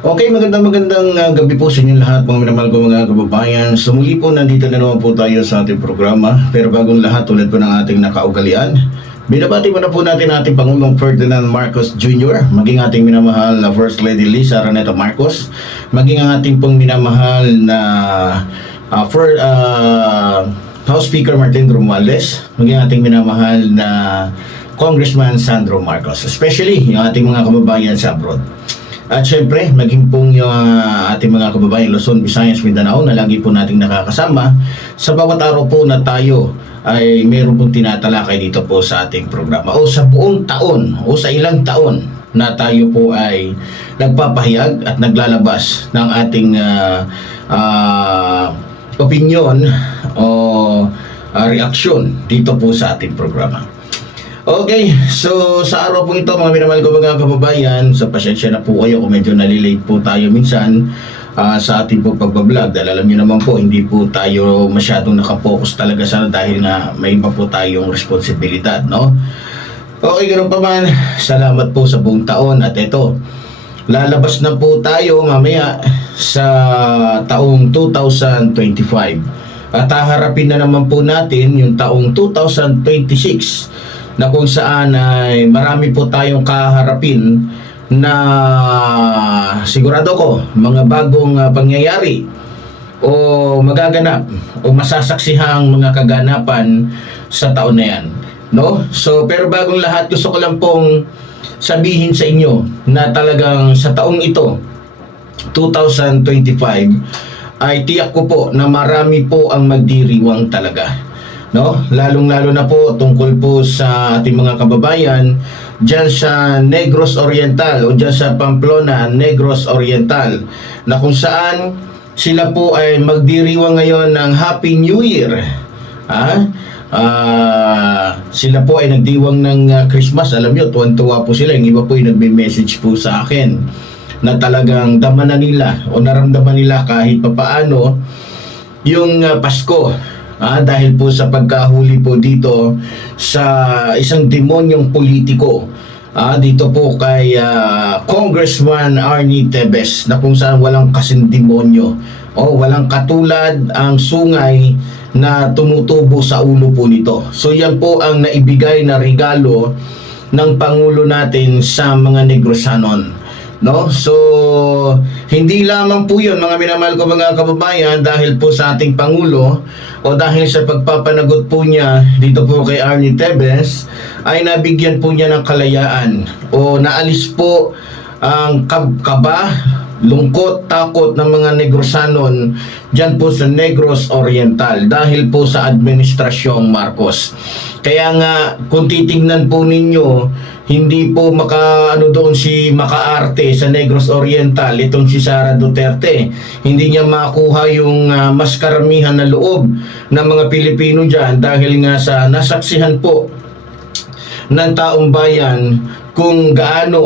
Okay, magandang gabi po sa inyo lahat mga minamahal ko mga kababayan. So muli po nandito na naman po tayo sa ating programa. Pero bagong lahat tulad po ng ating nakaugalian, binabati mo na po natin ating Pangulong Ferdinand Marcos Jr., maging ating minamahal na First Lady Lisa Araneta Marcos, maging ang ating pong minamahal na House Speaker Martin Romualdez, maging ating minamahal na Congressman Sandro Marcos, especially yung ating mga kababayan sa abroad. At syempre, maging pong yung ating mga kababayan Luzon, Visayas, Mindanao na lagi po nating nakakasama sa bawat araw po na tayo ay meron pong tinatalakay dito po sa ating programa o sa buong taon o sa ilang taon na tayo po ay nagpapahayag at naglalabas ng ating opinion o reaksyon dito po sa ating programa. Okay, so sa araw po ito mga minamahal ko mga kababayan, sa pasensya na po kayo kung medyo nalilate po tayo minsan sa ating po pagbablog. Dahil alam nyo naman po, hindi po tayo masyadong nakapokus talaga sa dahil nga may iba po tayong responsibilidad, no? Okay, ganoon pa man, salamat po sa buong taon at ito, lalabas na po tayo mamaya sa taong 2025 at haharapin na naman po natin yung taong 2026 na kung saan ay marami po tayong kaharapin na sigurado ko mga bagong pangyayari o magaganap o masasaksihang mga kaganapan sa taon na yan, no? So pero bagong lahat, gusto ko lang pong sabihin sa inyo na talagang sa taong ito 2025 ay tiyak ko po na marami po ang magdiriwang talaga, no? Lalong-lalo na po tungkol po sa ating mga kababayan diyan sa Negros Oriental o diyan sa Pamplona, Negros Oriental, na kung saan sila po ay magdiriwang ngayon ng Happy New Year. Sila po ay nagdiwang ng Christmas. Alam nyo, tuwan-tuwa po sila. Yung iba po ay nagme-message po sa akin na talagang dama na nila o naramdaman nila kahit papaano yung Pasko. Dahil po sa pagkahuli po dito sa isang demonyong politiko dito po kay Congressman Arnie Tevez, na kung saan walang kasing demonyo o walang katulad ang sungay na tumutubo sa ulo po nito. So yan po ang naibigay na regalo ng Pangulo natin sa mga Negrosanon, no? So hindi lamang po yun mga minamahal ko mga kababayan, dahil po sa ating Pangulo o dahil sa pagpapanagot po niya dito po kay Arnie Tevez ay nabigyan po niya ng kalayaan o naalis po ang kaba, lungkot, takot ng mga Negrosanon dyan po sa Negros Oriental dahil po sa Administrasyong Marcos. Kaya nga kung titingnan po ninyo, hindi po doon si makaarte sa Negros Oriental, itong si Sara Duterte. Hindi niya makuha yung mas karamihan na loob ng mga Pilipino dyan dahil nga sa nasaksihan po ng taong bayan kung gaano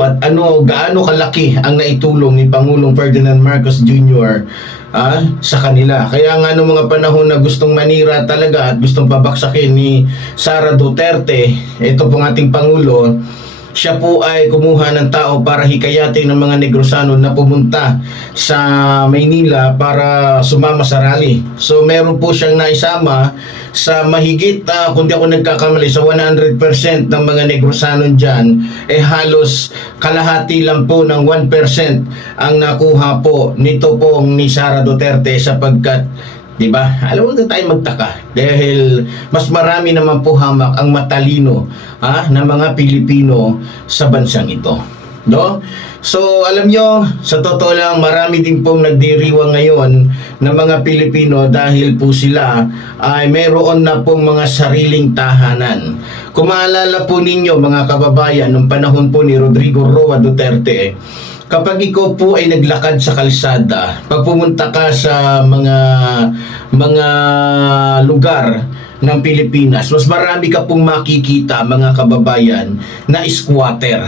kalaki ang naitulong ni Pangulong Ferdinand Marcos Jr. Sa kanila. Kaya nga noong mga panahon na gustong manira talaga at gustong pabaksakin ni Sara Duterte, ito pong ating Pangulo, siya po ay kumuha ng tao para hikayatin ng mga Negrosano na pumunta sa Maynila para sumama sa rally. So meron po siyang naisama sa mahigit, kung di ako nagkakamali, sa 100% ng mga Negrosano dyan, halos kalahati lang po ng 1% ang nakuha po nito pong ni Sara Duterte, sapagkat diba? Alam mo na tayo magtaka dahil mas marami naman po hamak ang matalino na mga Pilipino sa bansang ito, no? So alam nyo, sa totoo lang, marami din pong nagdiriwang ngayon ng mga Pilipino dahil po sila ay mayroon na pong mga sariling tahanan. Kung maalala po ninyo mga kababayan, nung panahon po ni Rodrigo Roa Duterte, kapag ikaw po ay naglakad sa kalsada, pag pumunta ka sa mga lugar ng Pilipinas, mas marami ka pong makikita mga kababayan na squatter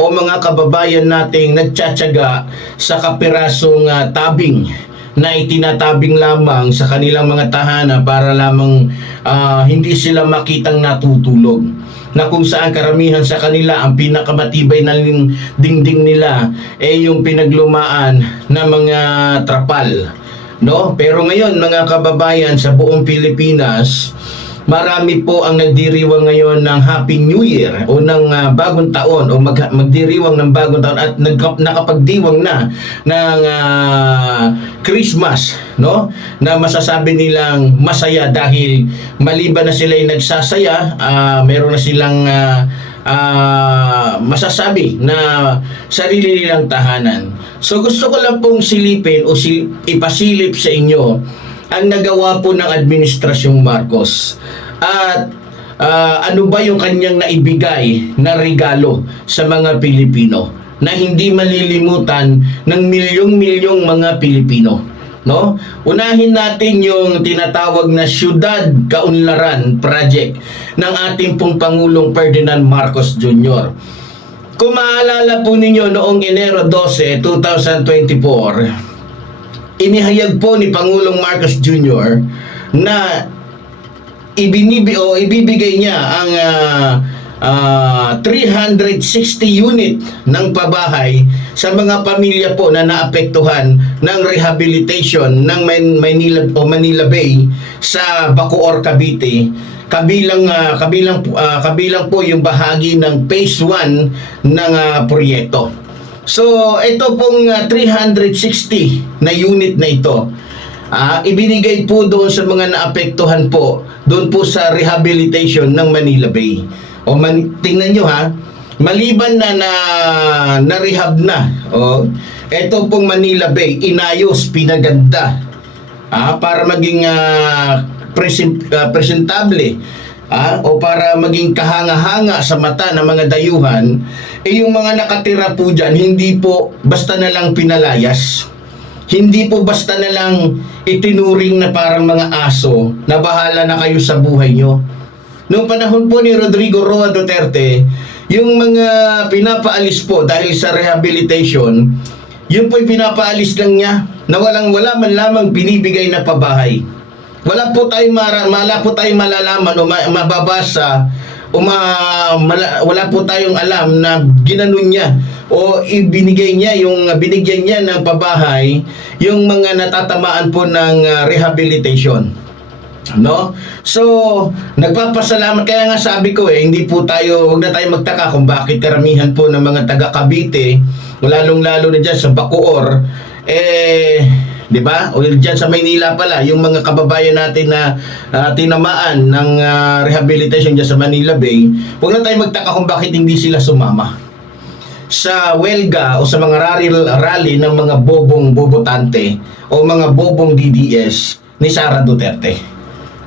o mga kababayan nating nagtsatsaga sa kapirasong tabing na itinatabing lamang sa kanilang mga tahanan para lamang hindi sila makitang natutulog. na kung saan karamihan sa kanila ang pinakamatibay na dingding nila yung pinaglumaan na mga trapal, no? Pero ngayon mga kababayan, sa buong Pilipinas, marami po ang nagdiriwang ngayon ng Happy New Year o ng bagong taon o magdiriwang ng bagong taon at nakapagdiwang na ng Christmas, no? Na masasabi nilang masaya dahil maliban na sila yung nagsasaya, meron na silang masasabi na sarili nilang tahanan. So gusto ko lang pong silipin o ipasilip sa inyo ang nagawa po ng Administrasyong Marcos at ano ba yung kanyang naibigay na regalo sa mga Pilipino na hindi malilimutan ng milyong-milyong mga Pilipino, no? Unahin natin yung tinatawag na Siyudad Kaunlaran Project ng ating pong Pangulong Ferdinand Marcos Jr. Kung maalala po ninyo noong Enero 12, 2024, inihayag po ni Pangulong Marcos Jr. na ibibigay niya ang 360 unit ng pabahay sa mga pamilya po na naapektuhan ng rehabilitation ng Manila Bay sa Bacoor, Cavite. Kabilang po yung bahagi ng phase 1 ng proyekto. So, ito pong 360 na unit na ito, ibinigay po doon sa mga naapektuhan po, doon po sa rehabilitation ng Manila Bay. Tingnan nyo ha, maliban na rehab na, ito pong Manila Bay, inayos, pinaganda, para maging presentable, o para maging kahanga-hanga sa mata ng mga dayuhan, yung mga nakatira po dyan, hindi po basta na lang pinalayas. Hindi po basta na lang itinuring na parang mga aso na bahala na kayo sa buhay nyo. Noong panahon po ni Rodrigo Roa Duterte, yung mga pinapaalis po dahil sa rehabilitation, yun po'y pinapaalis lang niya na wala man lamang binibigay na pabahay. Wala po tayong malalaman o mababasa o wala po tayong alam na ginanon niya o binigyan niya ng pabahay yung mga natatamaan po ng rehabilitation, no? So nagpapasalamat, kaya nga sabi ko wag na tayo magtaka kung bakit karamihan po ng mga taga Cavite, lalong-lalo na diyan sa Bacoor, di ba? O diyan sa Maynila pala, yung mga kababayan natin na tinamaan ng rehabilitation diyan sa Manila Bay, huwag na tayo magtaka kung bakit hindi sila sumama sa welga o sa mga rally ng mga bobong bobotante o mga bobong DDS ni Sara Duterte,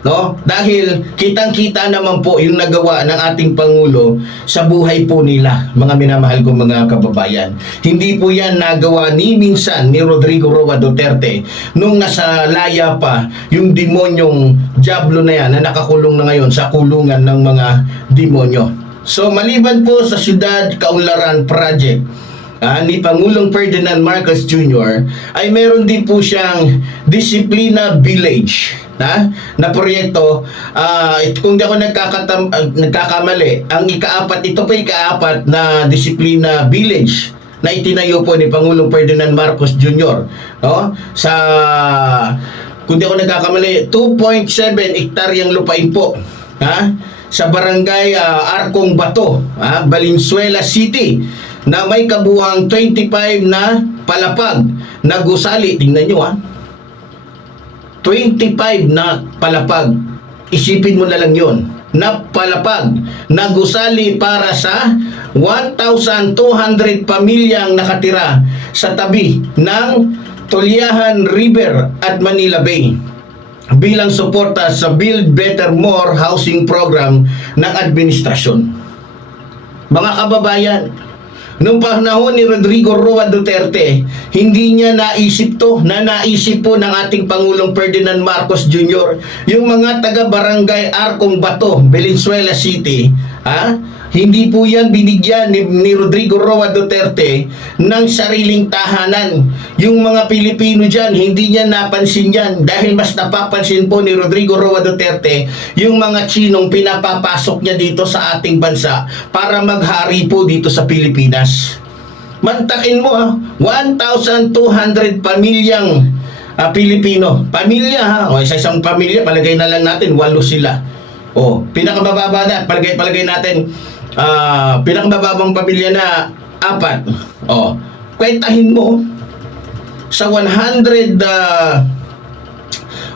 no? Dahil kitang-kita naman po yung nagawa ng ating Pangulo sa buhay po nila, mga minamahal kong mga kababayan. Hindi po yan nagawa ni minsan ni Rodrigo Roa Duterte nung nasa laya pa yung demonyong diablo na yan na nakakulong na ngayon sa kulungan ng mga demonyo. So maliban po sa Siyudad Kaunlaran Project ni Pangulong Ferdinand Marcos Jr., ay meron din po siyang Disiplina Village na proyekto. Kung di ako nagkakamali, ito po ikaapat na Disiplina Village na itinayo po ni Pangulong Ferdinand Marcos Jr. No? Kung di ako nagkakamali, 2.7 hektaryang lupain po sa barangay Arcong Bato, Valenzuela City, na may kabuhang 25 na palapag na gusali. Tingnan nyo 25 na palapag. Isipin mo na lang yon, na palapag na gusali para sa 1,200 pamilyang nakatira sa tabi ng Tulyahan River at Manila Bay bilang suporta sa Build Better More housing program ng administrasyon. Mga kababayan, noong panahon ni Rodrigo Roa Duterte, hindi niya naisip naisip po ng ating Pangulong Ferdinand Marcos Jr. yung mga taga-barangay Arcong Bato, Valenzuela City, Ha? Hindi po yan binigyan ni Rodrigo Roa Duterte ng sariling tahanan. Yung mga Pilipino dyan, hindi niya napansin yan dahil mas napapansin po ni Rodrigo Roa Duterte yung mga Chinong pinapapasok niya dito sa ating bansa para maghari po dito sa Pilipinas. Mantakin mo 1,200 pamilyang Pilipino. Pamilya ha, o sa isang pamilya, palagay na lang natin, 8 sila. O, pinakamababa na, palagay natin, pinakamababang pamilya na 4. O, kwentahin mo, sa 100,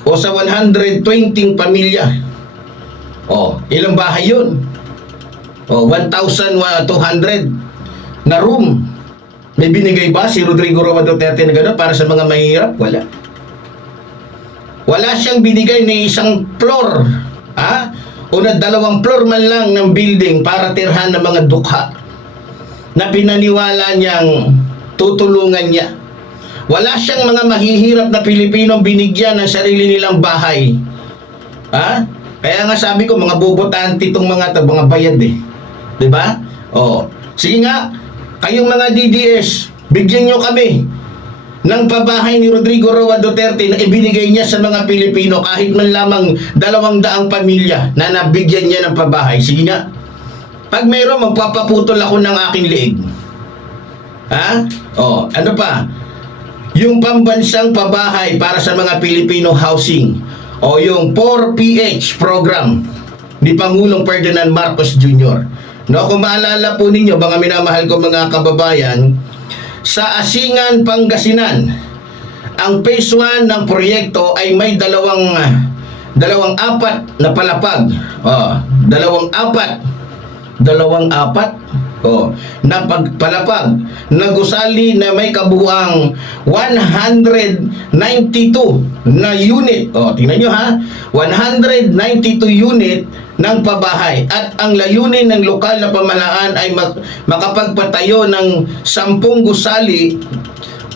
o sa 120 pamilya, o, ilang bahay yun? O, 1,200 na room. May binigay ba si Rodrigo Roa Duterte na gano'n para sa mga mahihirap? Wala. Wala siyang binigay ni isang floor, ha? O na 2 floor man lang ng building para tirhan ng mga dukha na pinaniwala niyang tutulungan niya. Wala siyang mga mahihirap na Pilipino binigyan ng sarili nilang bahay. Ha? Kaya nga sabi ko, mga bobotante itong mga bayad eh. 'Di ba? Oo. Sige nga, kayong mga DDS, bigyan nyo kami ng pabahay ni Rodrigo Roa Duterte na ibinigay niya sa mga Pilipino kahit man lamang 200 pamilya na nabigyan niya ng pabahay. Sige nga. Pag mayroon, magpapaputol ako ng aking leeg. Ha? O, ano pa? Yung pambansang pabahay para sa mga Filipino housing o yung 4PH program ni Pangulong Ferdinand Marcos Jr. No, kung maalala po ninyo, mga minamahal ko mga kababayan, sa Asingan, Pangasinan, ang phase 1 ng proyekto ay may dalawang apat na palapag. Dalawang apat na pagpalapag na gusali na may kabuuang 192 na unit. Tingnan nyo ha, 192 unit ng pabahay at ang layunin ng lokal na pamahalaan ay makapagpatayo ng 10 gusali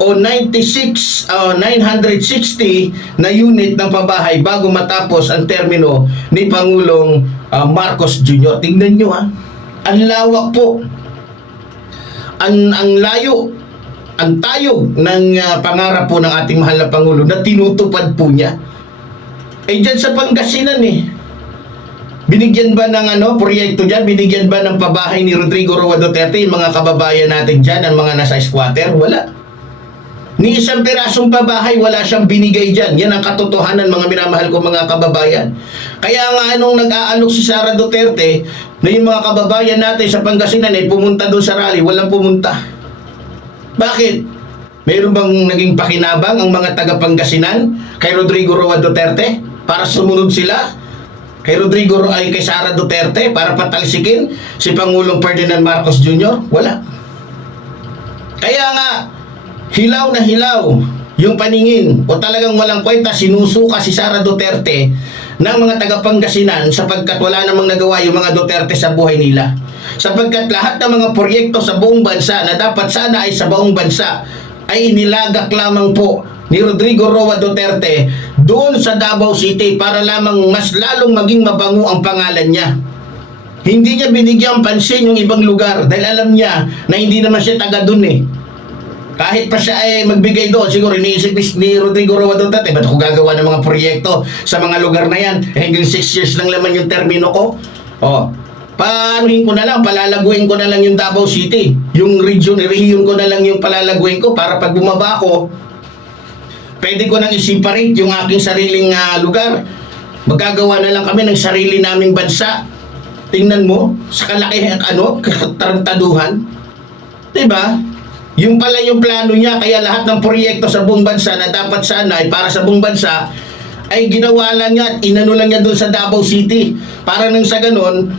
o 960 na unit ng pabahay bago matapos ang termino ni Pangulong Marcos Jr. Tingnan nyo ha, ang lawak po, ang layo, ang tayog ng pangarap po ng ating mahal na Pangulo na tinutupad po niya. Dyan sa Pangasinan binigyan ba ng proyekto dyan? Binigyan ba ng pabahay ni Rodrigo Roa Duterte yung mga kababayan natin dyan, ang mga nasa squatter? Wala. Ni isang pirasong pabahay, wala siyang binigay dyan. Yan ang katotohanan, mga minamahal ko mga kababayan. Kaya nga anong nag-aalok si Sara Duterte na yung mga kababayan natin sa Pangasinan ay pumunta doon sa rally, walang pumunta. Bakit? Mayroon bang naging pakinabang ang mga taga Pangasinan kay Rodrigo Roa Duterte para sumunod sila kay Sara Duterte para patalsikin si Pangulong Ferdinand Marcos Jr.? Wala. Kaya nga, hilaw na hilaw yung paningin o talagang walang kwenta sinusuka si Sara Duterte ng mga taga Pangasinan sapagkat wala namang nagawa yung mga Duterte sa buhay nila. Sapagkat lahat ng mga proyekto sa buong bansa na dapat sana ay sa buong bansa ay inilagak lamang po ni Rodrigo Roa Duterte doon sa Davao City para lamang mas lalong maging mabango ang pangalan niya. Hindi niya binigyang pansin yung ibang lugar dahil alam niya na hindi naman siya taga doon Kahit pa siya ay magbigay doon, siguro iniisip ni Rodrigo Roa Duterte, ba't ako gagawa ng mga proyekto sa mga lugar na yan? Hanggang 6 years lang naman yung termino ko. Paanuhin ko na lang, palalaguin ko na lang yung Davao City. Yung region ko na lang yung palalaguin ko para pag bumaba ako, pwede ko nang i-separate yung aking sariling lugar. Magagawa na lang kami ng sarili naming bansa. Tingnan mo, sa kalakihan, kataruntaduhan. Diba? Yung pala yung plano niya, kaya lahat ng proyekto sa buong bansa na dapat sana ay para sa buong bansa, ay ginawa lang niya at inano lang niya doon sa Davao City. Para nang sa ganon,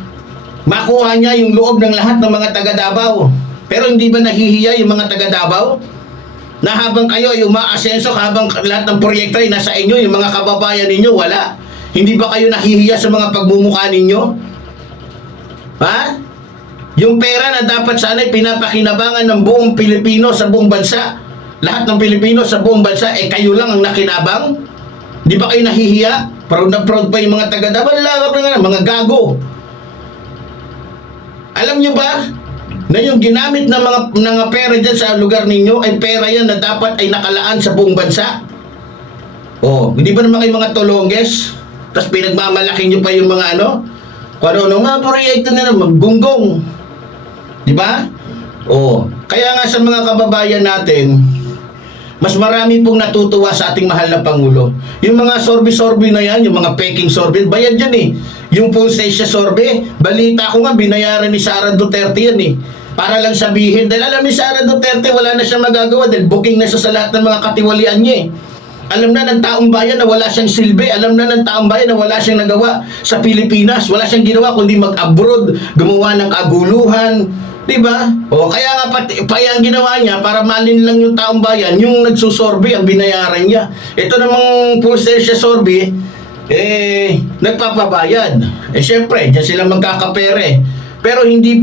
makuha niya yung loob ng lahat ng mga taga Davao. Pero hindi ba nahihiya yung mga taga Davao? Na habang kayo ay umaasenso, habang lahat ng proyekto ay nasa inyo, yung mga kababayan ninyo, wala. Hindi ba kayo nahihiya sa mga pagmumukha ninyo? Ha? Yung pera na dapat sana ay pinapakinabangan ng buong Pilipino sa buong bansa. Lahat ng Pilipino sa buong bansa, kayo lang ang nakinabang? Di ba kayo nahihiya? Proud na proud pa yung mga taga-Davao, mga gago. Alam nyo ba na yung ginamit ng mga pera dyan sa lugar ninyo ay pera yan na dapat ay nakalaan sa buong bansa? Oh, hindi ba naman kayo mga tolongges? Tapos pinagmamalaki nyo pa yung mga ano? Kung ano, mga proyekto na naman, gunggong. Di ba? Oh, kaya nga sa mga kababayan natin, mas marami pong natutuwa sa ating mahal na Pangulo. Yung mga sorbe-sorbe na yan, yung mga peking sorbe, bayad yan eh. Yung Pulsesia sorbe, balita ko nga, binayaran ni Sara Duterte yan eh. Para lang sabihin, dahil alam ni Sara Duterte, wala na siya magagawa dahil booking na siya sa lahat ng mga katiwalian niya eh. Alam na ng taong bayan na wala siyang silbi. Alam na ng taong bayan na wala siyang nagawa sa Pilipinas. Wala siyang ginawa kundi mag-abroad, gumawa ng kaguluhan. Diba? O kaya nga pa ang ginawa niya para malin lang yung taong bayan, yung nagsusorbe ang binayaran niya. Ito namang Pulsesia sorbe, nagpapabayad. Syempre, dyan sila magkakapere. Pero hindi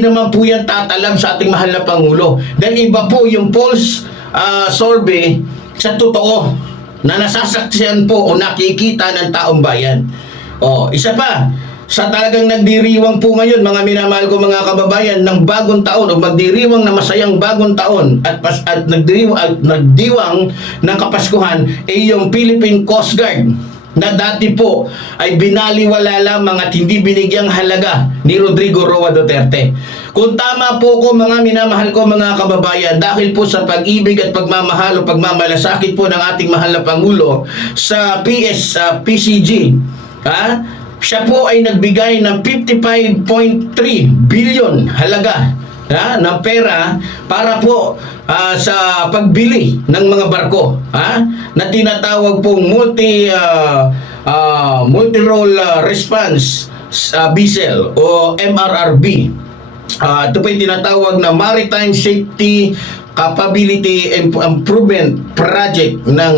naman po yan tatalab sa ating mahal na Pangulo. Dahil iba po yung sorbe sa totoo na nasasaksihan po o nakikita ng taong bayan. O, isa pa, sa talagang nagdiriwang po ngayon, mga minamahal ko mga kababayan, ng bagong taon o magdiriwang na masayang bagong taon at nagdiwang ng Kapaskuhan ay yung Philippine Coast Guard na dati po ay binaliwala lamang at hindi binigyang halaga ni Rodrigo Roa Duterte. Kung tama po ko mga minamahal ko mga kababayan, dahil po sa pag-ibig at pagmamahal o pagmamalasakit po ng ating mahal na Pangulo sa PCG, siya po ay nagbigay ng 55.3 billion halaga ng pera para po sa pagbili ng mga barko na tinatawag pong multi-role response vessel o MRRB. Ito po yung tinatawag na Maritime Safety Capability Improvement Project ng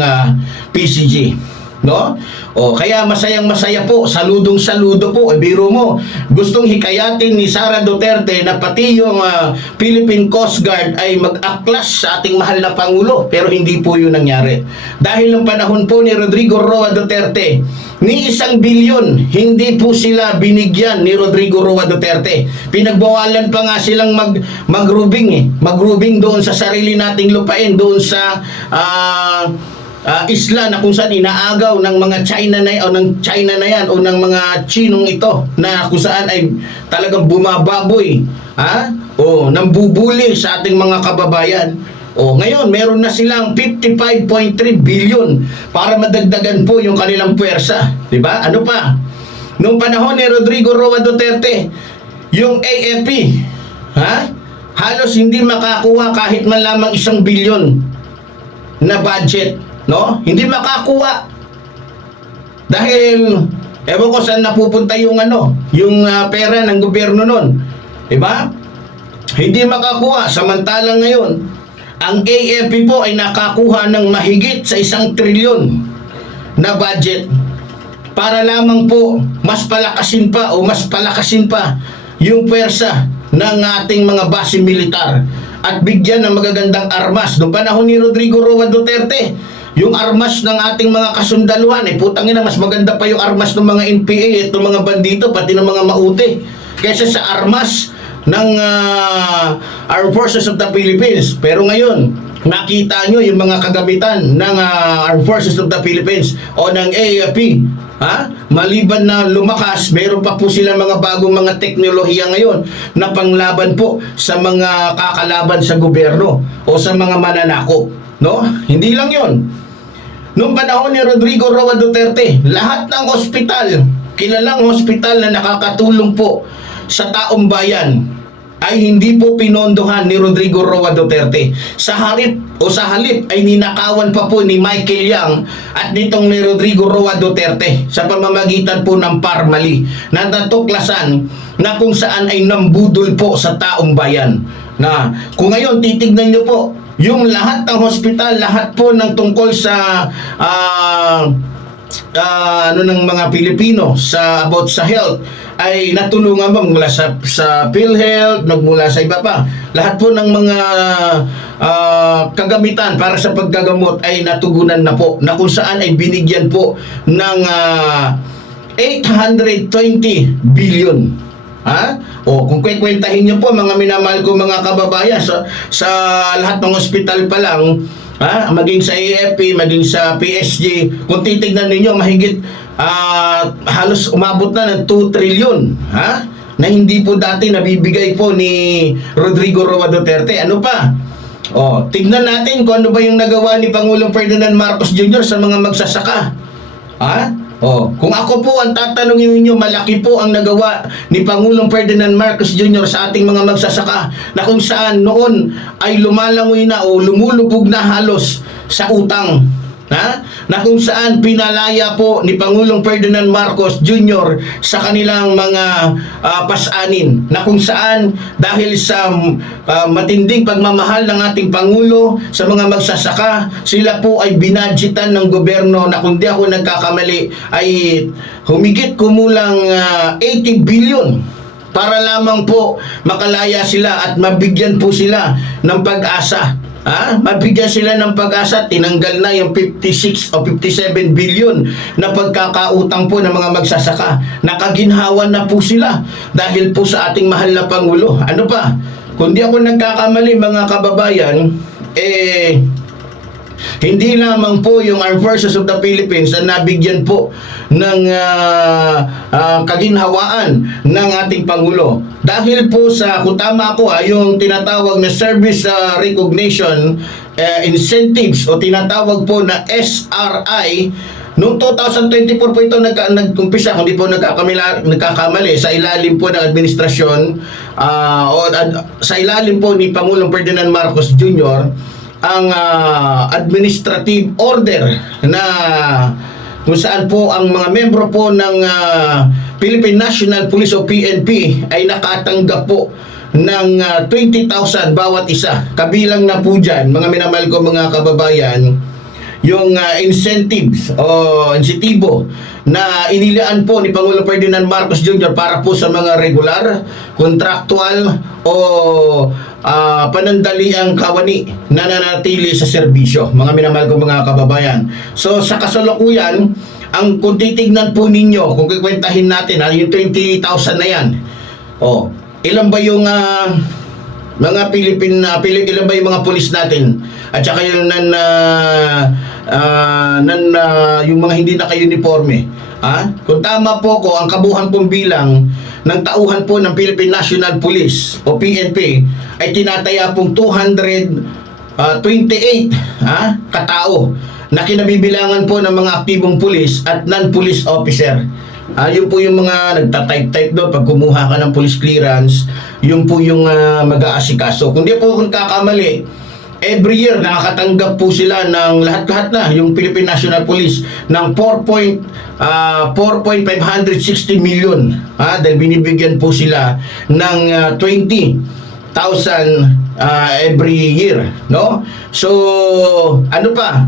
PCG. No? O kaya masayang-masaya po, saludong-saludo po. Biro mo, gustong hikayatin ni Sara Duterte na pati yung Philippine Coast Guard ay mag-aklas sa ating mahal na Pangulo, pero hindi po yun nangyari. Dahil ng panahon po ni Rodrigo Roa Duterte, ni 1 bilyon hindi po sila binigyan ni Rodrigo Roa Duterte. Pinagbawalan pa nga silang magrubing doon sa sarili nating lupain, doon sa isla na kung saan inaagaw ng mga China na yan o ng mga Chinong ito na kung saan ay talagang bumababoy o nambubuli sa ating mga kababayan. O ngayon meron na silang 55.3 billion para madagdagan po yung kanilang puwersa, di ba? Ano pa? Nung panahon ni Rodrigo Roa Duterte, yung AFP halos hindi makakuha kahit man lamang 1 billion na budget. No? Hindi makakuha. Dahil ewan ko saan napupunta yung pera ng gobyerno noon. 'Di ba? Hindi makakuha. Samantalang ngayon, ang AFP po ay nakakuha ng mahigit sa 1 trilyon na budget para lamang po mas palakasin pa yung pwersa ng ating mga base militar at bigyan ng magagandang armas. Noong panahon ni Rodrigo Roa Duterte, yung armas ng ating mga kasundaluhan, putang ina, mas maganda pa yung armas ng mga NPA at ng mga bandito, pati ng mga maute, kaysa sa armas ng Armed Forces of the Philippines. Pero ngayon, nakita nyo yung mga kagamitan ng Armed Forces of the Philippines o ng AFP. Maliban na lumakas, meron pa po sila mga bagong mga teknolohiya ngayon na panglaban po sa mga kakalaban sa gobyerno o sa mga mananakop. No? Hindi lang yon. Noong panahon ni Rodrigo Roa Duterte, lahat ng ospital, kilalang ospital na nakakatulong po sa taong bayan ay hindi po pinondohan ni Rodrigo Roa Duterte. Sa halip ay ninakawan pa po ni Michael Yang at nitong ni Rodrigo Roa Duterte sa pamamagitan po ng Parmali na natuklasan na kung saan ay nambudol po sa taong bayan. Na kung ngayon titignan nyo po yung lahat ng hospital, lahat po ng tungkol sa ng mga Pilipino about sa health ay natulungan ba mula sa PhilHealth, nagmula sa iba pa. Lahat po ng mga kagamitan para sa paggagamot ay natugunan na po, na kung saan ay binigyan po ng 820 billion Ha? O kung kwentahin niyo po mga minamahal ko mga kababayan, sa lahat ng ospital pa lang, maging sa AFP, maging sa PSG, kung titignan ninyo mahigit halos umabot na ng 2 trilyon, na hindi po dati nabibigay po ni Rodrigo Roa Duterte. Ano pa? Tignan natin kung ano ba yung nagawa ni Pangulong Ferdinand Marcos Jr. sa mga magsasaka. Kung ako po ang tatanungin ninyo, malaki po ang nagawa ni Pangulong Ferdinand Marcos Jr. sa ating mga magsasaka, na kung saan noon ay lumalangoy na o lumulubog na halos sa utang. Na kung saan pinalaya po ni Pangulong Ferdinand Marcos Jr. sa kanilang mga pasanin, na kung saan dahil sa matinding pagmamahal ng ating Pangulo sa mga magsasaka, sila po ay binadgetan ng gobyerno na kung di ako nagkakamali ay humigit kumulang 80 billion para lamang po makalaya sila at mabigyan po sila ng pag-asa. Mabigyan sila ng pag-asa, tinanggal na yung 56 o 57 billion na pagkakautang po ng mga magsasaka. Nakaginhawa na po sila dahil po sa ating mahal na Pangulo. Ano pa? Kung di ako nagkakamali mga kababayan, hindi lamang po yung Armed Forces of the Philippines na nabigyan po ng kaginhawaan ng ating Pangulo. Dahil po sa, kung tama ako, yung tinatawag na Service Recognition Incentives o tinatawag po na SRI, noong 2024 po ito nag-umpisa, kung di po nagkakamali, sa ilalim po ng administrasyon sa ilalim po ni Pangulong Ferdinand Marcos Jr., ang administrative order na kung saan po ang mga membro po ng Philippine National Police o PNP ay nakatanggap po ng 20,000 bawat isa. Kabilang na po dyan, mga minamahal ko mga kababayan, yung incentives o insentibo na inilaan po ni Pangulong Ferdinand Marcos Jr. para po sa mga regular, contractual o panandaliang kawani na nanatili sa serbisyo, mga minamahal ko mga kababayan. So sa kasalukuyan, ang kung titignan po ninyo, kung kikwentahin natin, yung 20,000 na yan, ilan ba yung mga ilan ba yung mga pulis natin at saka yung yung mga hindi naka-uniforme? Kung tama po ko, ang kabuuan pong bilang ng tauhan po ng Philippine National Police o PNP ay tinataya pong 228 katao na kinabibilangan po ng mga aktibong pulis at non-police officer. Yun po yung mga nagtatype-type doon pag kumuha ka ng police clearance, yun po yung mag-aasikaso. Kung di po kung kakamali, every year nakakatanggap po sila ng lahat-lahat na yung Philippine National Police ng 4.560 million, dahil binibigyan po sila ng 20,000 every year, no? So ano pa,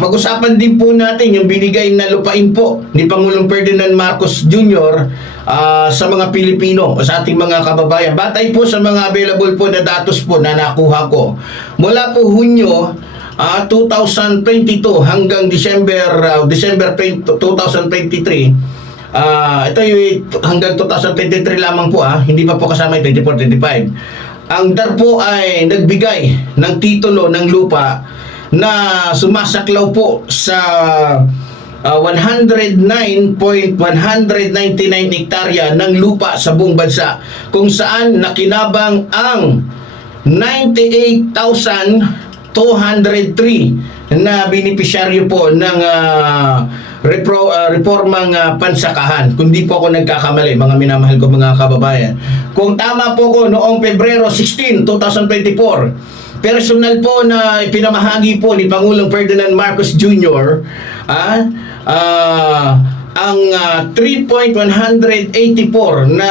pag-usapan din po natin yung binigay na lupain po ni Pangulong Ferdinand Marcos Jr. Sa mga Pilipino o sa ating mga kababayan. Batay po sa mga available po na datos po na nakuha ko. Mula po Hunyo 2022 hanggang December 2023, ito yung hanggang 2023 lamang po, hindi pa po kasama yung 24-25. Ang DAR po ay nagbigay ng titulo ng lupa na sumasaklaw po sa 109.199 hektarya ng lupa sa buong bansa, kung saan nakinabang ang 98,203 na benepisyaryo po ng reformang pansakahan. Kung di po ako nagkakamali, mga minamahal ko mga kababayan. Kung tama po ko, noong Pebrero 16, 2024, personal po na ipinamahagi po ni Pangulong Ferdinand Marcos Jr. Ang 3.184 na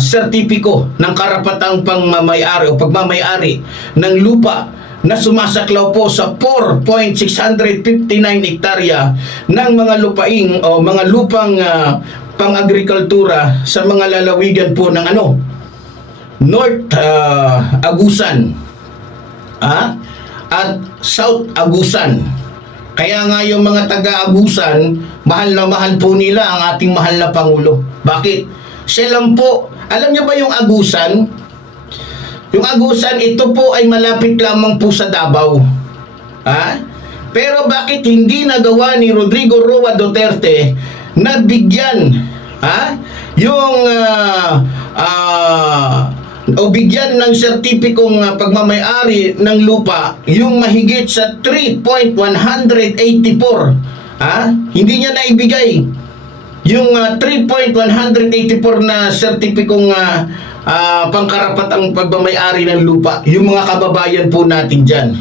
sertipiko ng karapatang pagmamayari o pagmamayari ng lupa na sumasaklaw po sa 4.659 hektarya ng mga lupaing o mga lupang pang-agrikultura sa mga lalawigan po ng North Agusan at South Agusan. Kaya nga yung mga taga-Agusan, mahal na mahal po nila ang ating mahal na Pangulo. Bakit? Siya lang po. Alam niyo ba yung Agusan? Yung Agusan, ito po ay malapit lamang po sa Davao. Ha? Pero bakit hindi nagawa ni Rodrigo Roa Duterte na bigyan yung o bigyan ng sertipikong pagmamay-ari ng lupa yung mahigit sa 3.184? Hindi niya naibigay yung 3.184 na sertipikong pangkarapatang pagmamay-ari ng lupa, yung mga kababayan po natin dyan,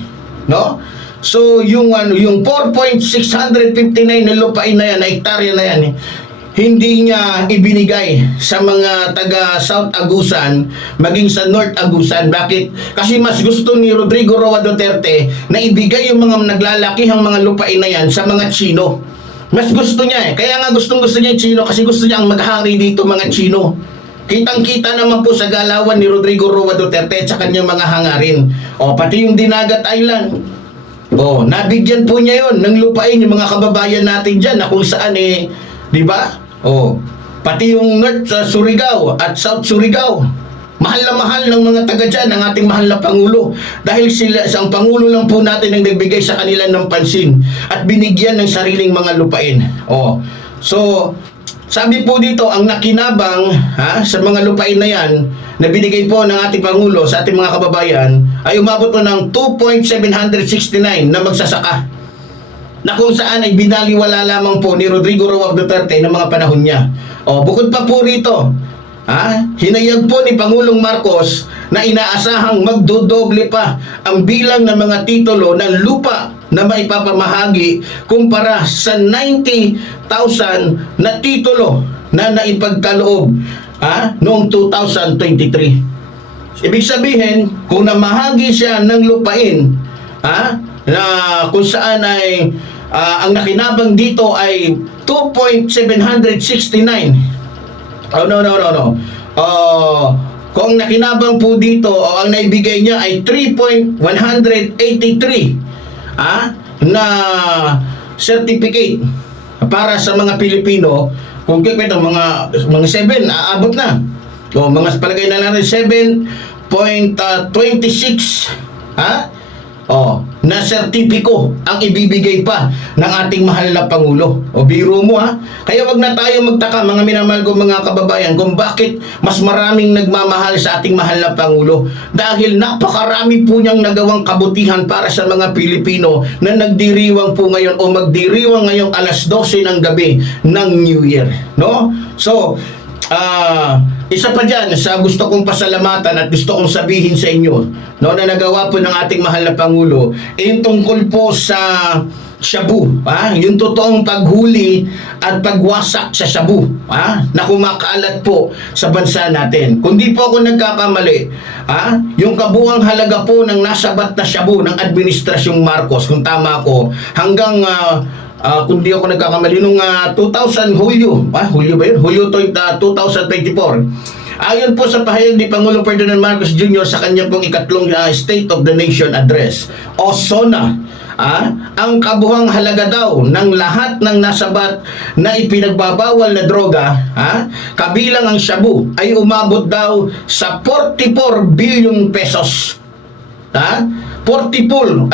no? So yung 4.659 na lupain na yan, na hektarya na yan, hindi niya ibinigay sa mga taga South Agusan maging sa North Agusan. Bakit? Kasi mas gusto ni Rodrigo Roa Duterte na ibigay yung mga naglalakihang mga lupain na yan sa mga Chino. Mas gusto niya Kaya nga gusto niya yung Chino, kasi gusto niya ang maghari dito, mga Chino. Kitang-kita naman po sa galawan ni Rodrigo Roa Duterte at sa kanyang mga hangarin. Pati yung Dinagat Island. Nabigyan po niya yon ng lupain yung mga kababayan natin dyan na kung saan di ba? Pati yung North Surigao at South Surigao. Mahal na mahal ng mga taga dyan ang ating mahal na Pangulo. Dahil ang Pangulo lang po natin ang nagbigay sa kanila ng pansin at binigyan ng sariling mga lupain. So, sabi po dito, ang nakinabang sa mga lupain na yan na binigay po ng ating Pangulo sa ating mga kababayan ay umabot po ng 2.769 na magsasaka, na kung saan ay binaliwala lamang po ni Rodrigo Roa Duterte ng mga panahon niya. Bukod pa po rito, hinayag po ni Pangulong Marcos na inaasahang magdodoble pa ang bilang ng mga titulo ng lupa na maipapamahagi kumpara sa 90,000 na titulo na naipagkaloob noong 2023. Ibig sabihin, kung namahagi siya ng lupain na kung saan ay ang nakinabang dito ay 2.769. Kung nakinabang po dito o ang naibigay niya ay 3.183 na certificate para sa mga Pilipino. Kung kikwento mga 7 aabot na. Mga palagay na lang 7.26 na sertipiko ang ibibigay pa ng ating mahal na Pangulo. Biro mo Kaya wag na tayo magtaka, mga minamahal ko mga kababayan, kung bakit mas maraming nagmamahal sa ating mahal na Pangulo. Dahil napakarami po niyang nagawang kabutihan para sa mga Pilipino na nagdiriwang po ngayon o magdiriwang ngayong alas 12 ng gabi ng New Year, no? So, isa pa dyan sa gusto kong pasalamatan at gusto kong sabihin sa inyo, no, na nagawa po ng ating mahal na Pangulo, yung tungkol po sa shabu, yung totoong paghuli at pagwasak sa shabu na kumakalat po sa bansa natin. Kung di po ako nagkakamali, yung kabuang halaga po ng nasabat na shabu ng Administrasyong Marcos, kung tama ako, hanggang kung di ako nagkakamali, nung 2000 Hulyo ba yun? Hulyo 2024. Ayon po sa pahayag ni Pangulong Ferdinand Marcos Jr. sa kanya pong ikatlong State of the Nation Address o SONA, ang kabuhang halaga daw ng lahat ng nasabat na ipinagbabawal na droga, kabilang ang shabu, ay umabot daw sa 44 bilyong pesos. 44,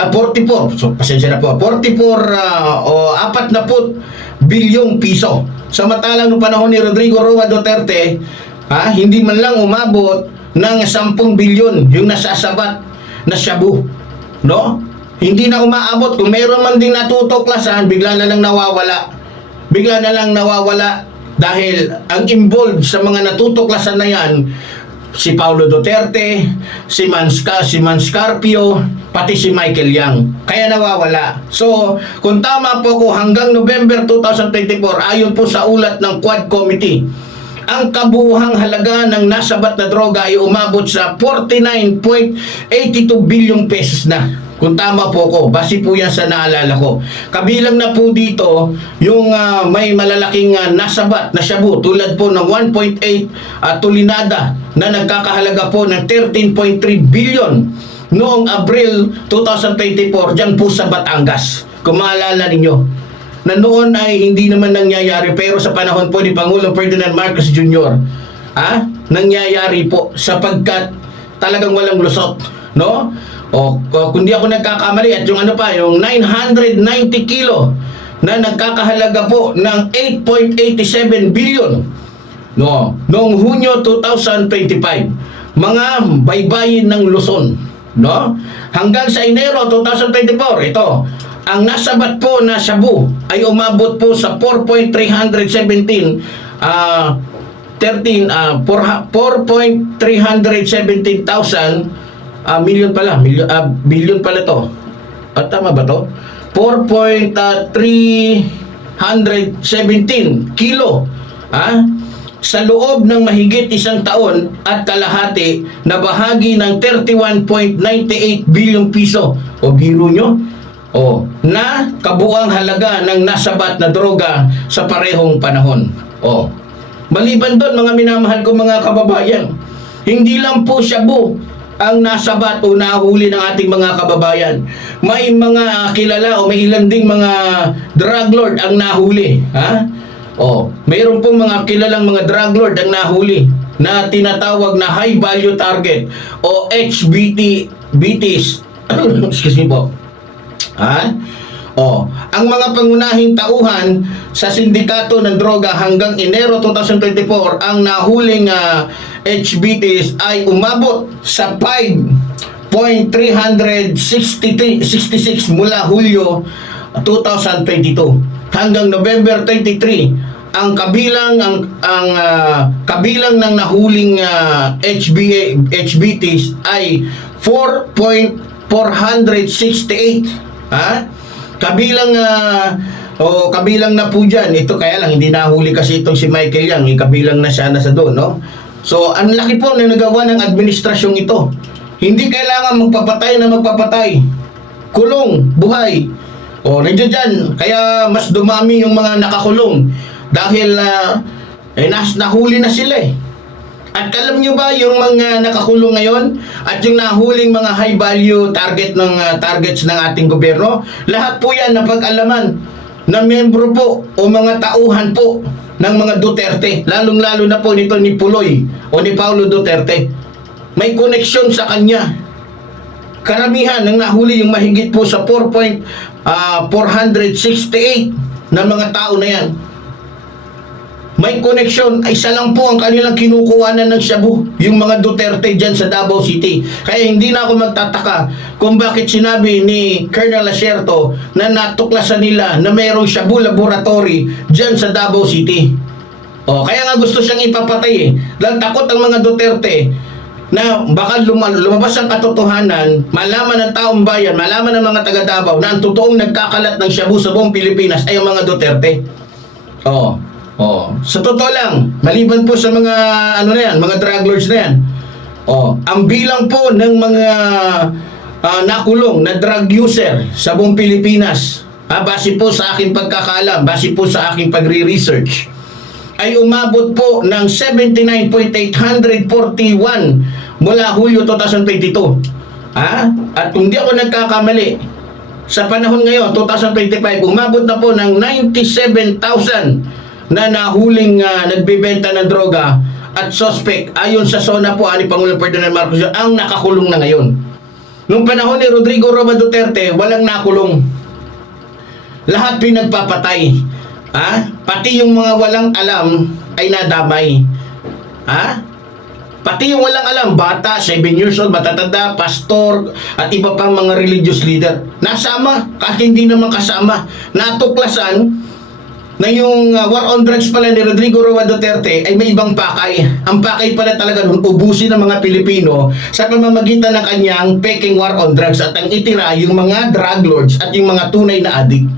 so pasensya na po, 44 o 40 bilyong piso. Samantalang noong panahon ni Rodrigo Roa Duterte, hindi man lang umabot ng 10 bilyon yung nasasabat na shabu, no? Hindi na umaabot. Kung mayroon man ding natutuklasan, bigla na lang nawawala. Dahil ang involved sa mga natutuklasan na yan, si Paulo Duterte, si Manscarpio, pati si Michael Yang. Kaya nawawala. So, kung tama po ko, hanggang November 2024, ayon po sa ulat ng Quad Committee, ang kabuuhang halaga ng nasabat na droga ay umabot sa 49.82 bilyong pesos na. Kung tama po ko, base po yan sa naalala ko. Kabilang na po dito yung may malalaking nasabat na shabu tulad po ng 1.8 tulinada na nagkakahalaga po ng 13.3 billion noong Abril 2024 dyan po sa Batangas. Kung maalala ninyo, na noon ay hindi naman nangyayari, pero sa panahon po ni Pangulong Ferdinand Marcos Jr., nangyayari po sapagkat talagang walang lusot, no? Kung di ako nagkakamali, at yung yung 990 kilo na nagkakahalaga po ng 8.87 billion, no, noong Hunyo 2025, mga baybayin ng Luzon, no? Hanggang sa Enero 2024, ito, ang nasabat po na shabu ay umabot po sa 4.317,000 billion pala to. Tama ba to? 4.317 kilo sa loob ng mahigit isang taon at kalahati na bahagi ng 31.98 billion piso. O biro nyo? Na kabuang halaga ng nasabat na droga sa parehong panahon. Maliban doon, mga minamahal ko mga kababayan, hindi lang po shabu ang nasabat o nahuli ng ating mga kababayan. May mga kilala o may ilan ding mga drug lord ang nahuli. Mayroon pong mga kilalang mga drug lord ang nahuli na tinatawag na high value target o HBTs. Excuse me po. Ang mga pangunahing tauhan sa sindikato ng droga hanggang Enero 2024, ang nahuling HBTs ay umabot sa 5.366 mula Hulyo 2022 hanggang November 23. Ang kabilang ng nahuling HBTs ay 4.468. Kabilang na po dyan. Ito kaya lang hindi nahuli kasi itong si Michael Yang, kabilang na siya nasa doon, no? So ang laki po na nagawa ng administrasyong ito. Hindi kailangan magpapatay, kulong, buhay. Nandiyan dyan, kaya mas dumami yung mga nakakulong dahil nahuli na sila eh. At alam nyo ba yung mga nakakulong ngayon at yung nahuling mga high value targets ng ating gobyerno, lahat po yan napag-alaman na membro po o mga tauhan po ng mga Duterte, lalong-lalo na po nito ni Puloy o ni Paulo Duterte. May koneksyon sa kanya. Karamihan ng nahuli yung mahigit po sa 4.468 na mga tao na yan. May koneksyon, ay isa lang po ang kanilang kinukuhanan ng shabu, yung mga Duterte dyan sa Davao City. Kaya hindi na ako magtataka kung bakit sinabi ni Colonel Acerto na natuklasan nila na mayroong shabu laboratory dyan sa Davao City. Kaya nga gusto siyang ipapatay eh. Dahil takot ang mga Duterte na baka lumabas ang katotohanan, malaman ng taong bayan, malaman ng mga taga Davao na ang totoong nagkakalat ng shabu sa buong Pilipinas ay ang mga Duterte. Sa totoo lang, maliban po sa mga mga drug lords na yan, ang bilang po ng mga nakulong na drug user sa buong Pilipinas, base po sa aking pagkakaalam, base po sa aking pagre-research, ay umabot po ng 79.841 mula Hulyo 2022. At kung di ako nagkakamali, sa panahon ngayon, 2025, umabot na po ng 97,000 na nahuling nagbebenta ng droga at suspect ayon sa SONA po ni Pangulong Ferdinand Marcos ang nakakulong na ngayon. Noong panahon ni Rodrigo Roa Duterte, walang nakulong. Lahat pinagpapatay. Pati yung mga walang alam ay nadamay. Pati yung walang alam, bata, 7 years old, matatanda, pastor, at iba pang mga religious leader. Nasama, kahit hindi naman kasama. Natuklasan na yung war on drugs pala ni Rodrigo Roa Duterte ay may ibang pakay. Ang pakay pala talaga nun, ubusin ng mga Pilipino sa pamamagitan ng kanyang peking war on drugs at ang itira yung mga drug lords at yung mga tunay na addict.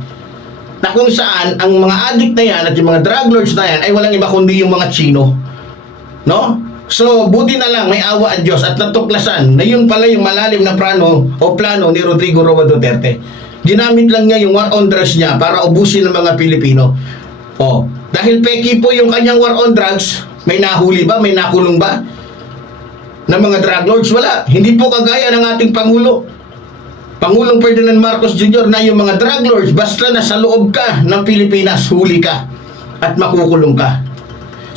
Na kung saan ang mga addict na yan at yung mga drug lords na yan ay walang iba kundi yung mga Chino. No? So, buti na lang may awa at Diyos at natuklasan na yun pala yung malalim na plano ni Rodrigo Roa Duterte. Ginamit lang niya yung war on drugs niya para ubusin ng mga Pilipino. Dahil peki po yung kanyang war on drugs, may nahuli ba? May nakulong ba? Na mga drug lords? Wala. Hindi po kagaya ng ating Pangulong Ferdinand Marcos Jr. na yung mga drug lords, basta na sa loob ka ng Pilipinas, huli ka at makukulong ka.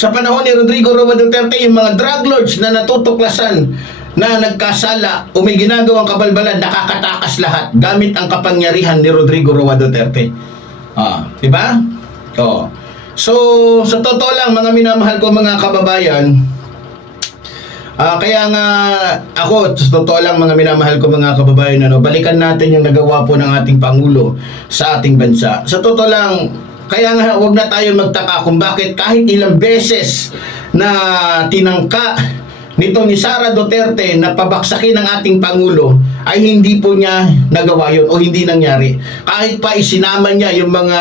Sa panahon ni Rodrigo Roa Duterte, yung mga drug lords na natutuklasan na nagkasala o may ginagawang kabalbalan, nakakatakas lahat gamit ang kapangyarihan ni Rodrigo Roa Duterte. Di ba? So, sa totoo lang, mga minamahal ko mga kababayan, kaya nga ako, sa totoo lang mga minamahal ko mga kababayan, balikan natin yung nagawa po ng ating Pangulo sa ating bansa. Sa totoo lang, kaya nga wag na tayo magtaka kung bakit kahit ilang beses na tinangka nito ni Sara Duterte na pabaksakin ng ating Pangulo ay hindi po niya nagawa yun o hindi nangyari. Kahit pa isinama niya yung mga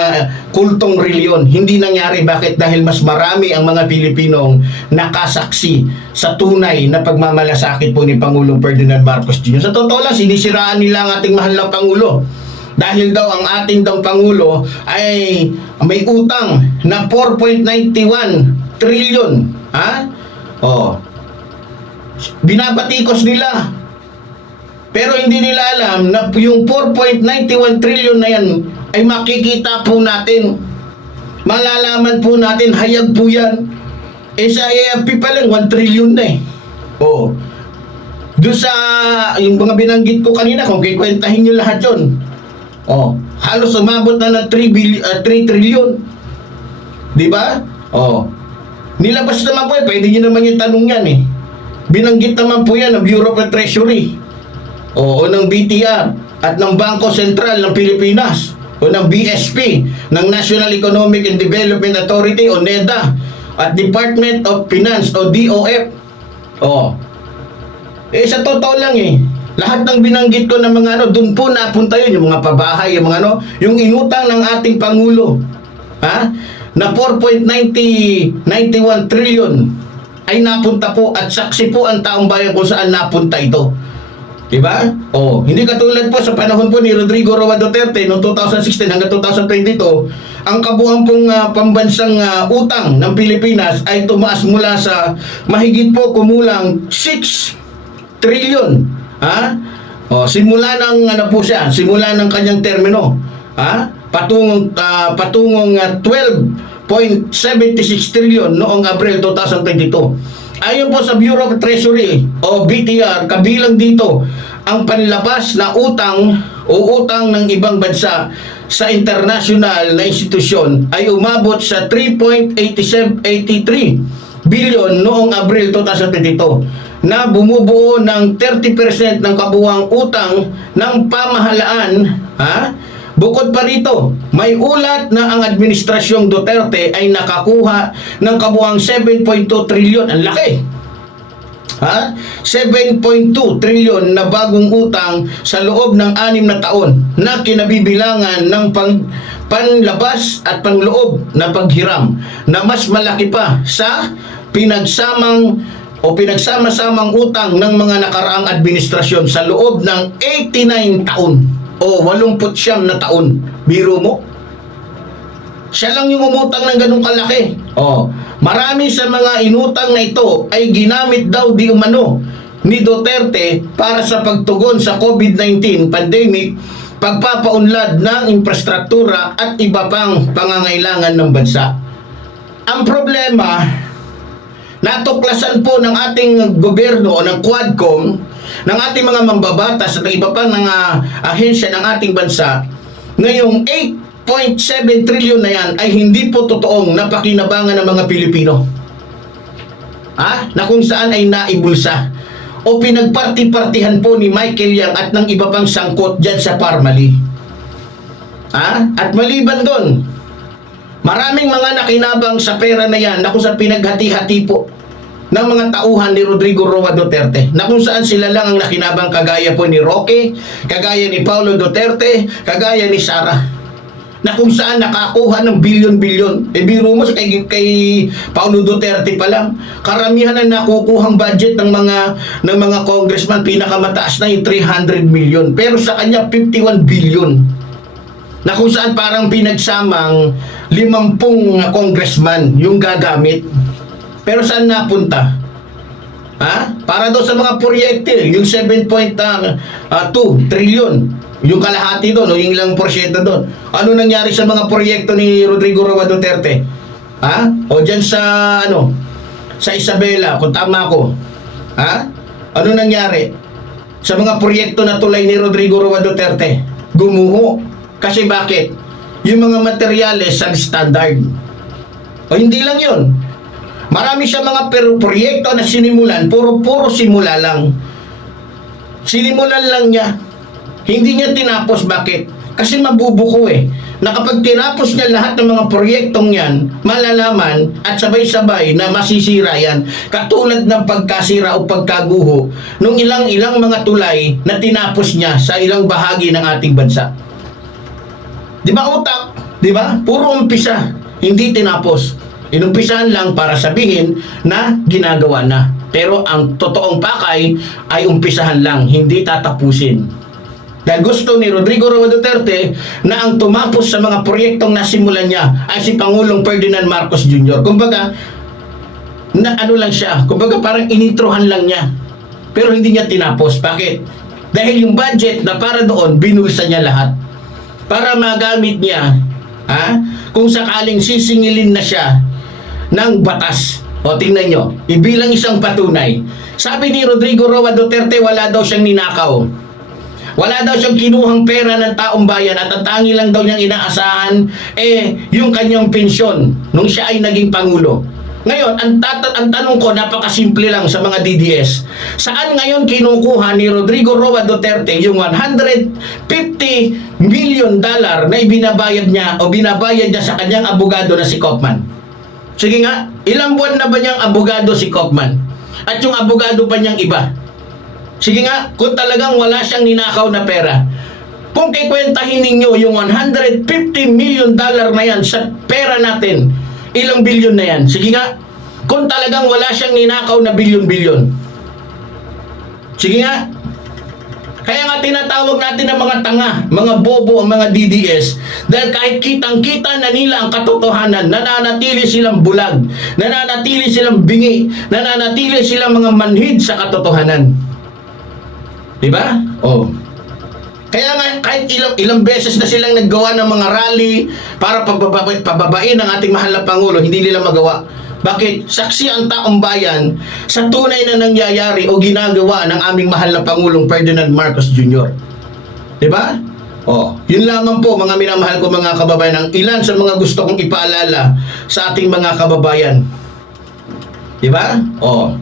kultong reliyon, hindi nangyari. Bakit? Dahil mas marami ang mga Pilipinong nakasaksi sa tunay na pagmamalasakit po ni Pangulong Ferdinand Marcos Jr. Sa totoo lang, sinisiraan nila ang ating mahal na Pangulo. Dahil daw ang ating daw Pangulo ay may utang na 4.91 trillion. Binabatikos nila. Pero hindi nila alam na yung 4.91 trillion na yan ay makikita po natin. Malalaman po natin, hayag po yan. Sa AFP pa lang, 1 trillion na doon sa, yung mga binanggit ko kanina, kung kikwentahin nyo lahat yun, halos umabot na ng 3 trillion. Diba? Nilabas naman po pwede nyo naman yung tanong yan Binanggit naman po yan ng Bureau of Treasury o ng BTR at ng Bangko Sentral ng Pilipinas o ng BSP, ng National Economic and Development Authority o NEDA at Department of Finance o DOF. Sa totoo lang lahat ng binanggit ko ng mga doon po napunta yun, yung mga pabahay, yung mga yung inutang ng ating Pangulo na 4.91 trillion ay napunta po at saksi po ang taong bayan kung saan napunta ito. Diba? Hindi katulad po sa panahon po ni Rodrigo Roa Duterte noong 2016 hanggang 2022, ang kabuuan pong pambansang utang ng Pilipinas ay tumaas mula sa mahigit po kumulang 6 trillion. Simula ng simula ng kanyang termino, patungong 12.76 trillion noong Abril 2022. Ayon po sa Bureau of Treasury o BTR, kabilang dito ang panlabas na utang o utang ng ibang bansa sa international na institusyon ay umabot sa 3.83 billion noong Abril 2022 na bumubuo ng 30% ng kabuuang utang ng pamahalaan. Bukod pa rito, may ulat na ang administrasyong Duterte ay nakakuha ng kabuuang 7.2 trillion. Ang laki! 7.2 trillion na bagong utang sa loob ng 6 na taon na kinabibilangan ng panlabas at panloob na paghiram na mas malaki pa sa pinagsama-samang utang ng mga nakaraang administrasyon sa loob ng 89 taon. 89 na taon. Biro mo? Siya lang yung umutang ng ganung kalaki. Marami sa mga inutang na ito ay ginamit daw di umano ni Duterte para sa pagtugon sa COVID-19 pandemic, pagpapaunlad ng infrastruktura at iba pang pangangailangan ng bansa. Ang problema, natuklasan po ng ating gobyerno o ng Quadcom, ng ating mga mambabatas at iba pang mga ahensya ng ating bansa, ngayong 8.7 trillion na yan ay hindi po totoong napakinabangan ng mga Pilipino. Na kung saan ay naibulsa o pinagparti-partihan po ni Michael Yang at ng iba pang sangkot dyan sa Parmali. At maliban doon, maraming mga nakinabang sa pera na yan na kung saan pinaghati-hati po ng mga tauhan ni Rodrigo Roa Duterte, na kung saan sila lang ang nakinabang, kagaya po ni Roque, kagaya ni Paulo Duterte, kagaya ni Sara, na kung saan nakakuha ng bilyon-bilyon. Biro mo kay Paulo Duterte pa lang, karamihan na nakukuhang budget ng mga congressman, pinakamataas na yung 300 million, pero sa kanya 51 billion, na kung saan parang pinagsamang 50 congressman yung gagamit. Pero saan napunta? Para daw sa mga proyekto, yung 7.2 trillion, yung kalahati doon, o yung ilang porsyento doon. Ano nangyari sa mga proyekto ni Rodrigo Roa Duterte? Ha? O dyan sa, ano, sa Isabela, kung tama ako. Ha? Ano nangyari? Sa mga proyekto na tulay ni Rodrigo Roa Duterte, gumuho. Kasi bakit? Yung mga materyales substandard. O hindi lang yun. Marami siya mga proyekto na sinimulan, puro simula lang. Sinimulan lang niya. Hindi niya tinapos. Bakit? Kasi mabubuko eh. Na kapag tinapos niya lahat ng mga proyektong yan, malalaman at sabay-sabay na masisira yan. Katulad ng pagkasira o pagkaguho nung ilang mga tulay na tinapos niya sa ilang bahagi ng ating bansa. Di ba utak? Di ba? Puro umpisa. Hindi tinapos. Inumpisahan lang para sabihin na ginagawa na. Pero ang totoong pakay ay umpisahan lang, hindi tatapusin. Dahil gusto ni Rodrigo Roa Duterte na ang tumapos sa mga proyektong nasimulan niya ay si Pangulong Ferdinand Marcos Jr. Kumbaga, na ano lang siya, kumbaga parang inintrohan lang niya. Pero hindi niya tinapos. Bakit? Dahil yung budget na para doon, binulsa niya lahat. Para magamit niya, kung sakaling sisingilin na siya ng batas. O tingnan nyo, ibilang isang patunay. Sabi ni Rodrigo Roa Duterte, wala daw siyang ninakaw. Wala daw siyang kinuhang pera ng taong bayan at ang tangi lang daw niyang inaasahan yung kanyang pensyon nung siya ay naging Pangulo. Ngayon, ang tanong ko, napakasimple lang sa mga DDS. Saan ngayon kinukuha ni Rodrigo Roa Duterte yung $150 million na ibinabayad niya o binabayad niya sa kanyang abogado na si Kaufman? Sige nga, ilang buwan na ba niyang abogado si Kaufman? At yung abogado pa niyang iba? Sige nga, kung talagang wala siyang ninakaw na pera, kung kikwentahin ninyo yung $150 million na yan sa pera natin, ilang bilyon na yan? Sige nga, kung talagang wala siyang ninakaw na bilyon-bilyon. Sige nga. Kaya nga tinatawag natin ng mga tanga, mga bobo ang mga DDS dahil kahit kitang-kita na nila ang katotohanan, nananatili silang bulag, nananatili silang bingi, nananatili silang mga manhid sa katotohanan. Diba? Oh. Kaya nga, kahit ilang beses na silang naggawa ng mga rally para pababain ang ating mahal na Pangulo, hindi nila magawa. Bakit? Saksi ang taong bayan sa tunay na nangyayari o ginagawa ng aming mahal na Pangulong Ferdinand Marcos Jr. Diba? Oh, yun lamang po mga minamahal ko mga kababayan, ang ilan sa mga gusto kong ipaalala sa ating mga kababayan. Diba? Oh.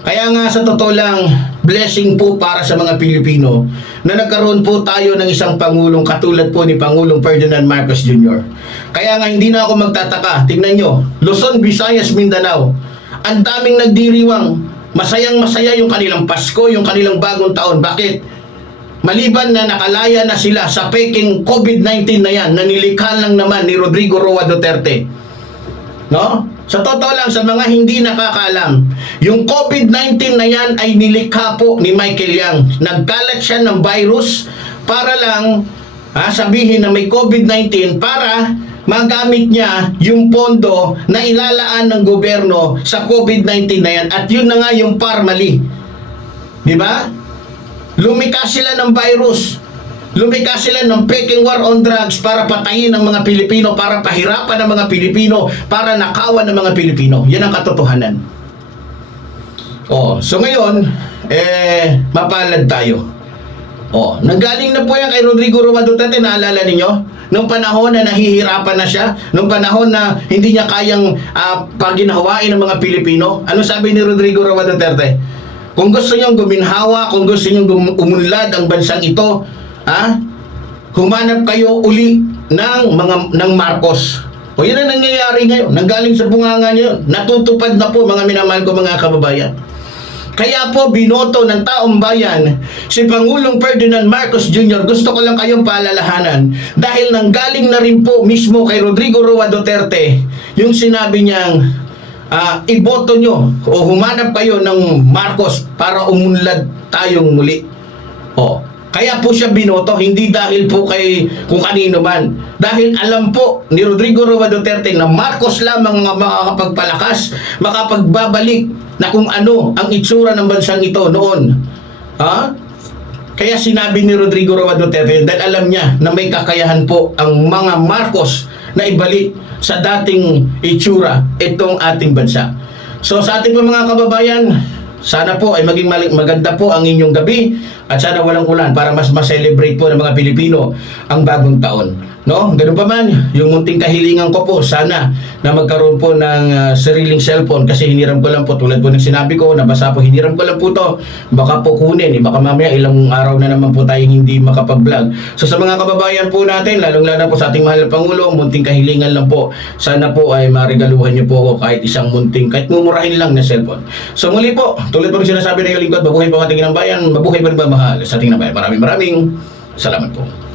Kaya nga sa totoo lang, blessing po para sa mga Pilipino na nagkaroon po tayo ng isang Pangulong katulad po ni Pangulong Ferdinand Marcos Jr. Kaya nga hindi na ako magtataka. Tingnan nyo, Luzon, Visayas, Mindanao, ang daming nagdiriwang. Masayang-masaya yung kanilang Pasko, yung kanilang bagong taon. Bakit? Maliban na nakalaya na sila sa peking COVID-19 na yan, na nilikha lang naman ni Rodrigo Roa Duterte. No? Sa totoo lang, sa mga hindi nakakaalam, yung COVID-19 na yan ay nilikha po ni Michael Yang. Nagkalat siya ng virus para lang sabihin na may COVID-19 para magamit niya yung pondo na ilalaan ng gobyerno sa COVID-19 na yan. At yun na nga yung Parmali. Di ba? Lumika sila ng virus. Lumika sila ng peking war on drugs para patayin ang mga Pilipino, para pahirapan ang mga Pilipino, para nakawan ng mga Pilipino. Yan ang katotohanan. So ngayon, mapalad tayo. Nanggaling na po yan kay Rodrigo Roa Duterte, naalala ninyo? Nung panahon na nahihirapan na siya, nung panahon na hindi niya kayang paginahawain ng mga Pilipino, ano sabi ni Rodrigo Roa Duterte? Kung gusto niyong guminhawa, kung gusto niyong umunlad ang bansang ito, humanap kayo uli ng Marcos. Yan ang nangyayari ngayon. Nanggaling sa bunganga niyo. Natutupad na po mga minamahal ko mga kababayan. Kaya po binoto ng taong bayan si Pangulong Ferdinand Marcos Jr. Gusto ko lang kayong paalalahanan dahil nanggaling na rin po mismo kay Rodrigo Roa Duterte yung sinabi niyang iboto nyo o humanap kayo ng Marcos para umunlad tayong muli. Kaya po siya binoto, hindi dahil po kay kung kanino man. Dahil alam po ni Rodrigo Roa Duterte na Marcos lamang ang makakapagpalakas, makapagbabalik na kung ano ang itsura ng bansang ito noon. Kaya sinabi ni Rodrigo Roa Duterte dahil alam niya na may kakayahan po ang mga Marcos na ibalik sa dating itsura itong ating bansa. So sa ating po mga kababayan, sana po ay maging maganda po ang inyong gabi at sana walang ulan para mas ma-celebrate po ng mga Pilipino ang bagong taon. No? Ganun pa man, yung munting kahilingan ko po, sana na magkaroon po ng sariling cellphone kasi hiniram ko lang po, tulad po ng sinabi ko, nabasa po, hiniram ko lang po to. Baka po kunin, baka mamaya ilang araw na naman po tayong hindi makapag-vlog. So sa mga kababayan po natin, lalong-lalo po sa ating mahal na Pangulo, munting kahilingan lang po, sana po ay marigaluhan niyo po ako kahit isang munting, kahit mumurahin lang na cellphone. So muli po, tulad po ng sinasabi ng lingkod, mabuhay po ang ating inang bayan, mabuhay po ng mamahal sa ating inang bayan. Maraming salamat po.